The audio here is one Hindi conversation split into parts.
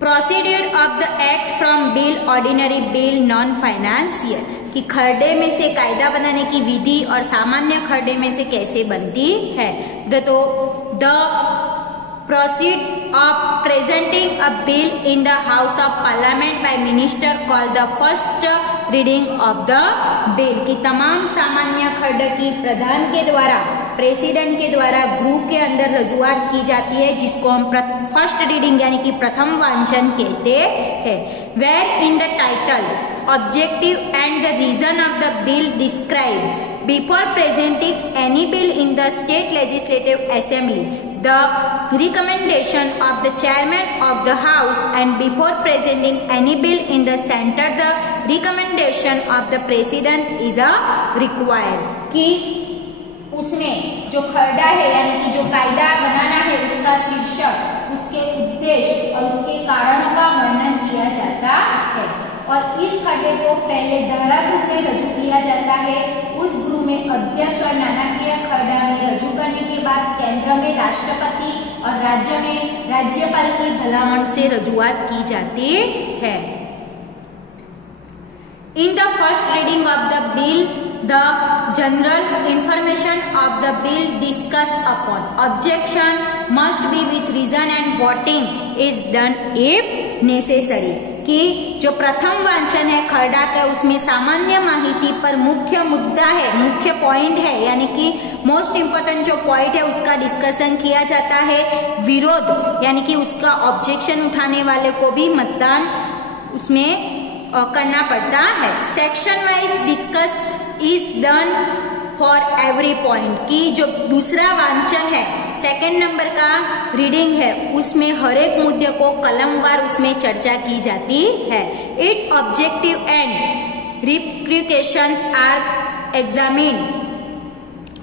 Procedure of the act from bill, ordinary bill, non financial, कि खरडे में से कायदा बनाने की विधि और सामान्य खरडे में से कैसे बनती है। The proceed of presenting a bill in the house of parliament by minister called the first reading of the bill, कि तमाम सामान्य खरड की प्रधान के द्वारा, प्रेसिडेंट के द्वारा गृह के अंदर रजूआत की जाती है, जिसको हम फर्स्ट रीडिंग यानी कि प्रथम वांचन कहते हैं। Where in the title, objective and the reason of the bill describe before presenting any bill in the state legislative assembly, the recommendation of the chairman of the house, and before presenting any bill in the center the recommendation of the president is a required, कि उसमें जो खरड़ा है यानी कि जो कायदा बनाना है उसका शीर्षक, उसके उद्देश्य और उसके कारणों का वर्णन किया जाता है। और इस खरड़े को पहले दारा गृह में रजू किया जाता है, उस गृह में अध्यक्ष और नाणाकीय खरड़ा में रजू करने के बाद केंद्र में राष्ट्रपति और राज्य में राज्यपाल की भलामण से रजूआत की जाती है। In the first reading of the bill the general information of the bill discussed upon, objection must be with reason and voting is done if necessary, कि जो प्रथम वांचन है खरड़ा का उसमें सामान्य माहिती पर मुख्य मुद्दा है, मुख्य पॉइंट है, यानी कि मोस्ट इम्पोर्टेंट जो पॉइंट है उसका डिस्कशन किया जाता है। विरोध यानी कि उसका ऑब्जेक्शन उठाने वाले को भी मतदान उसमें करना पड़ता है। Section wise discuss is done for every point, की जो दूसरा वांचन है सेकेंड नंबर का रीडिंग है उसमें हर एक मुद्दे को कलमवार उसमें चर्चा की जाती है। It objective and replications are examined,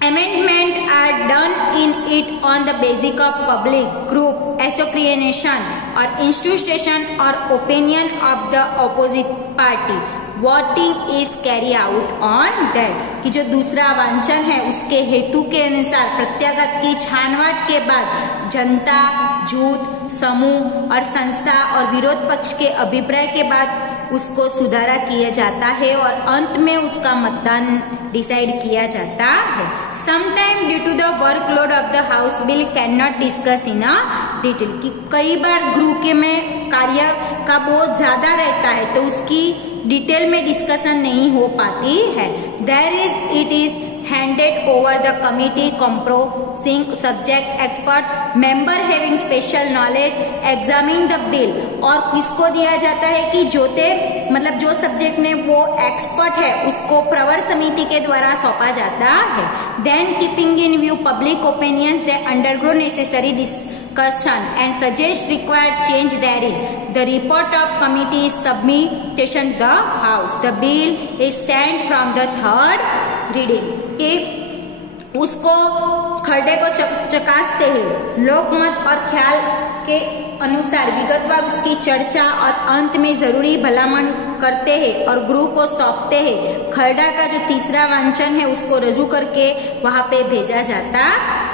amendment are done in it on the basis of public group association or institution or opinion of the opposite party, voting is carried out on that, कि जो दूसरा वांचन है उसके हेतु के अनुसार प्रत्यागत की छानवाट के बाद जनता, झूठ, समूह और संस्था और विरोध पक्ष के अभिप्राय के बाद उसको सुधारा किया जाता है और अंत में उसका मतदान डिसाइड किया जाता है। Sometime due to the workload of the house bill can not discuss in a detail, कि कई बार गृह के में कार्य का बहुत ज्यादा रहता है तो उसकी डिटेल में डिस्कशन नहीं हो पाती है। There is it is handed over the committee comprising subject expert member having special knowledge examine the bill, और किसको दिया जाता है कि मतलब जो सब्जेक्ट में वो एक्सपर्ट है उसको प्रवर समिति के द्वारा सौंपा जाता है। Then keeping in view public opinions they undergo necessary discussion and suggest required change therein. The report of committee is submitted the house. The bill is sent from the third reading. कि उसको खरड़े को चकासते ही लोकमत और ख्याल के अनुसार विगतवार उसकी चर्चा और अंत में जरूरी भलामण करते हैं और गृह को सौंपते हैं। खरड़ा का जो तीसरा वांचन है उसको रजू करके वहां पे भेजा जाता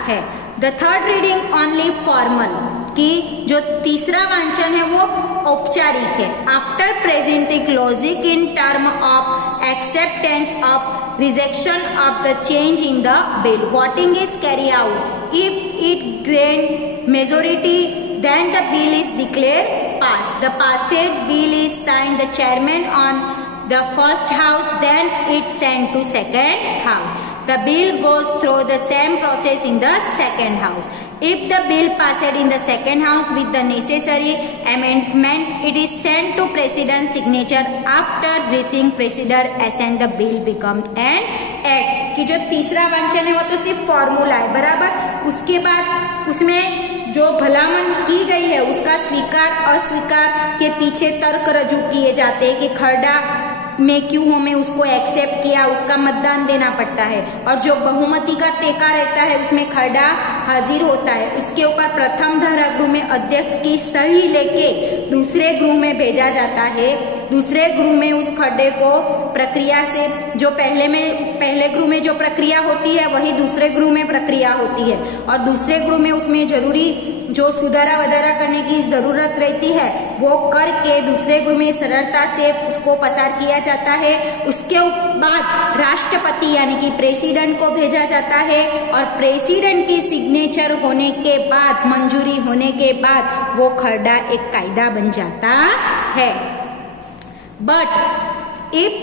है। The third reading only formal, कि जो तीसरा वांचन है वो औपचारिक है। After presenting logic in term of acceptance of rejection of the change in the bill, voting is carried out. If it gains majority, then the bill is declared passed. The passed bill is signed the chairman on the first house, then it sent to second house. The bill goes through the same process in the second house. If the bill passed in the second house with the necessary amendment, it is sent to president's signature. After reaching president assent, the bill becomes an act. कि जो तीसरा वांचन है वो तो सिर्फ फॉर्मूला है, बराबर। उसके बाद उसमें जो भलामण की गई है उसका स्वीकार अस्वीकार के पीछे तर्क रजू किए जाते हैं कि खरड़ा में क्यों हमें उसको एक्सेप्ट किया, उसका मतदान देना पड़ता है। और जो बहुमति का टेका रहता है उसमें खरड़ा हाजिर होता है। उसके ऊपर प्रथम धारा गृह में अध्यक्ष की सही लेके दूसरे गृह में भेजा जाता है। दूसरे गृह में उस खरड़े को प्रक्रिया से जो पहले गृह में जो प्रक्रिया होती है वही दूसरे गृह में प्रक्रिया होती है और दूसरे गृह में उसमें जरूरी जो सुधारा वधारा करने की जरूरत रहती है वो करके दूसरे गृह में सरलता से उसको पसार किया जाता है। उसके बाद राष्ट्रपति यानी कि प्रेसिडेंट को भेजा जाता है और प्रेसिडेंट की सिग्नेचर होने के बाद, मंजूरी होने के बाद वो खरड़ा एक कायदा बन जाता है। But if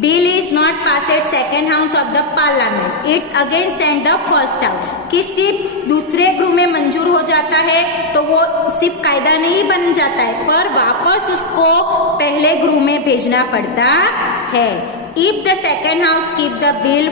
bill is not pass at second house of the parliament, it's again send the first house. कि सिर्फ दूसरे गृह में मंजूर हो जाता है तो वो सिर्फ कायदा नहीं बन जाता है, पर वापस उसको पहले गृह में भेजना पड़ता है। If the second house keep the bill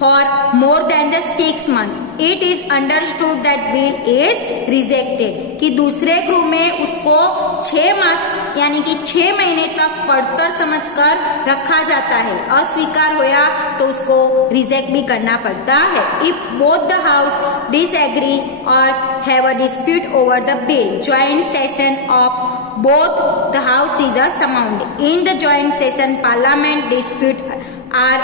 for more than the 6 months, it is understood that bill is rejected। कि दूसरे गृह में उसको 6 मास यानी कि 6 महीने तक पढ़कर समझकर रखा जाता है। अस्वीकार होया तो उसको रिजेक्ट भी करना पड़ता है। If both the house disagree or have a dispute over the bill, joint session of both the house is summoned। In the joint session, parliament dispute are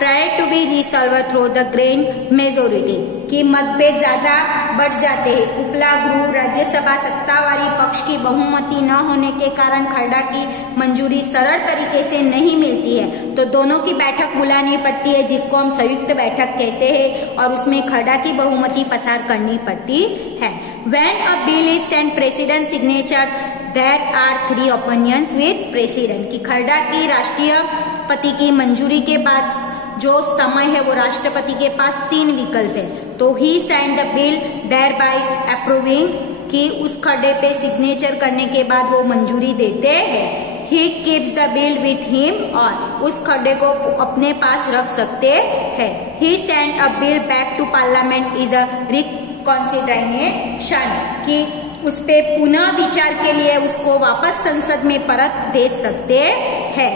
tried to be resolved through the grand majority। कि मतभेद ज्यादा बढ़ जाते हैं। उपला गृह राज्यसभा सत्तावारी पक्ष की बहुमति न होने के कारण खरड़ा की मंजूरी सरल तरीके से नहीं मिलती है तो दोनों की बैठक बुलानी पड़ती है, जिसको हम संयुक्त बैठक कहते हैं, और उसमें खरड़ा की बहुमति पसार करनी पड़ती है। When a bill is sent president signature, there are 3 opinions with president। कि खरड़ा की राष्ट्रपति की मंजूरी के बाद जो समय है वो राष्ट्रपति के पास 3 विकल्प है। तो he sign the bill thereby approving, कि उस खरड़े पे सिग्नेचर करने के बाद वो मंजूरी देते हैं। He keeps the bill with him, और उस खरड़े को अपने पास रख सकते हैं। He send a bill back to parliament is a reconsideration, कि उस पे पुनः विचार के लिए उसको वापस संसद में परत भेज सकते हैं।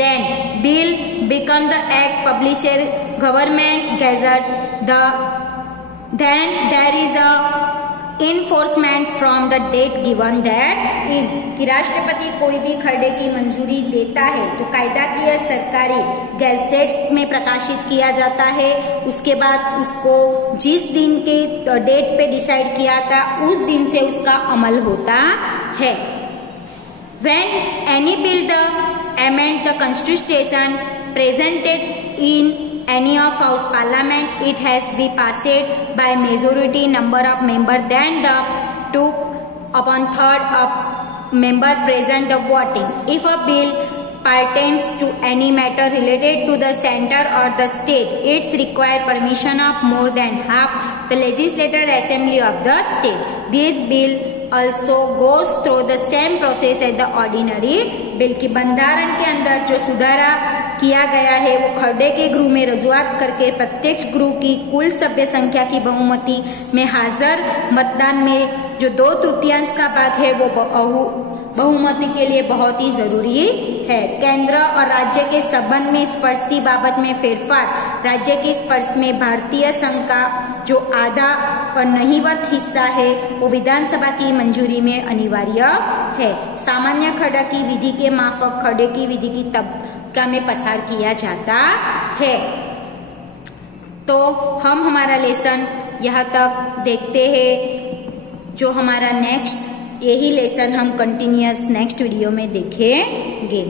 Then bill become the act published government gazette, then there is a enforcement from the date given that in। कि राष्ट्रपति कोई भी खरड़े की मंजूरी देता है तो कायदा की सरकारी गैजेट्स में प्रकाशित किया जाता है। उसके बाद उसको जिस दिन के डेट पे डिसाइड किया था उस दिन से उसका अमल होता है। When any bill the amend the constitution presented in any of house parliament, it has been passed by majority number of member than the 2/3 of member present the voting। If a bill pertains to any matter related to the center or the state, it's require permission of more than half the legislative assembly of the state। This bill also goes through the same process as the ordinary bill। की बंधारण के अंदर जो सुधारा किया गया है वो खरड़े के गृह में रजुआत करके प्रत्यक्ष गृह की कुल सभ्य संख्या की बहुमति में हाजिर मतदान में जो 2/3 का भाग है वो बहुमति के लिए बहुत ही जरूरी है। केंद्र और राज्य के संबंध में स्पर्शी बाबत में फेरफार, राज्य के स्पर्श में भारतीय संघ का जो आधा और नहीवत हिस्सा है वो विधानसभा की मंजूरी में अनिवार्य है। सामान्य खरड़ा की विधि के माफक खरड़े की विधि की तबका में पसार किया जाता है। तो हम हमारा लेसन यहाँ तक देखते हैं। जो हमारा नेक्स्ट यही लेसन हम कंटिन्यूअस नेक्स्ट वीडियो में देखेंगे।